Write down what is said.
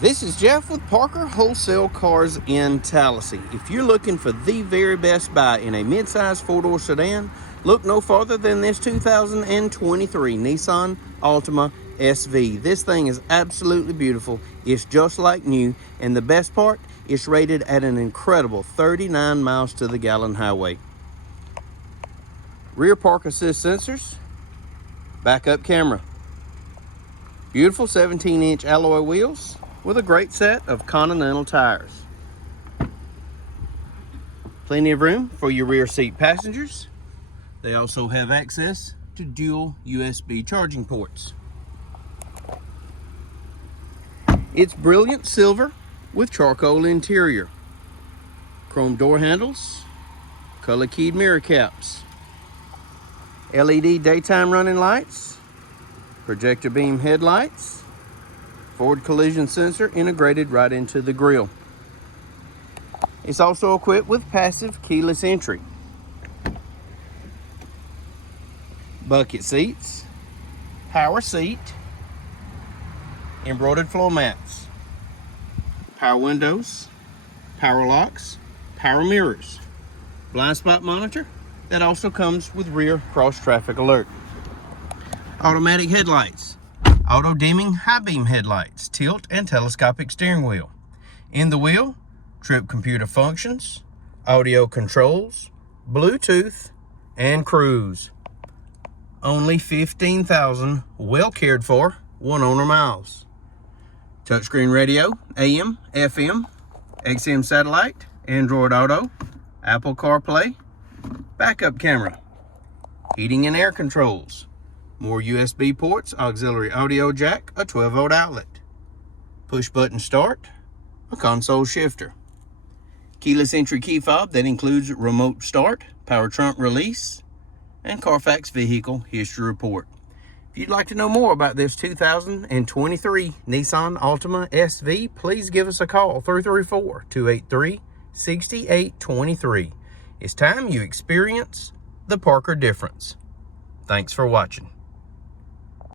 This is Jeff with Parker Wholesale Cars in Tallassee. If you're looking for the very best buy in a midsize four-door sedan, look no farther than this 2023 Nissan Altima SV. This thing is absolutely beautiful. It's just like new, and the best part, it's rated at an incredible 39 miles to the gallon highway. Rear park assist sensors, backup camera, beautiful 17-inch alloy wheels with a great set of Continental tires. Plenty of room for your rear seat passengers. They also have access to dual USB charging ports. It's brilliant silver with charcoal interior, chrome door handles, color keyed mirror caps, LED daytime running lights, projector beam headlights, forward collision sensor integrated right into the grille. It's also equipped with passive keyless entry, bucket seats, power seat, embroidered floor mats, power windows, power locks, power mirrors, blind spot monitor that also comes with rear cross traffic alert, automatic headlights, auto dimming high beam headlights, tilt and telescopic steering wheel. In the wheel, trip computer functions, audio controls, Bluetooth, and cruise. Only 15,000 well cared for one owner miles. Touchscreen radio, AM, FM, XM satellite, Android Auto, Apple CarPlay, backup camera, heating and air controls, more USB ports, auxiliary audio jack, a 12-volt outlet, push button start, a console shifter, keyless entry key fob that includes remote start, power trunk release, and Carfax vehicle history report. If you'd like to know more about this 2023 Nissan Altima SV, please give us a call, 334-283-6823. It's time you experience the Parker difference. Thanks for watching.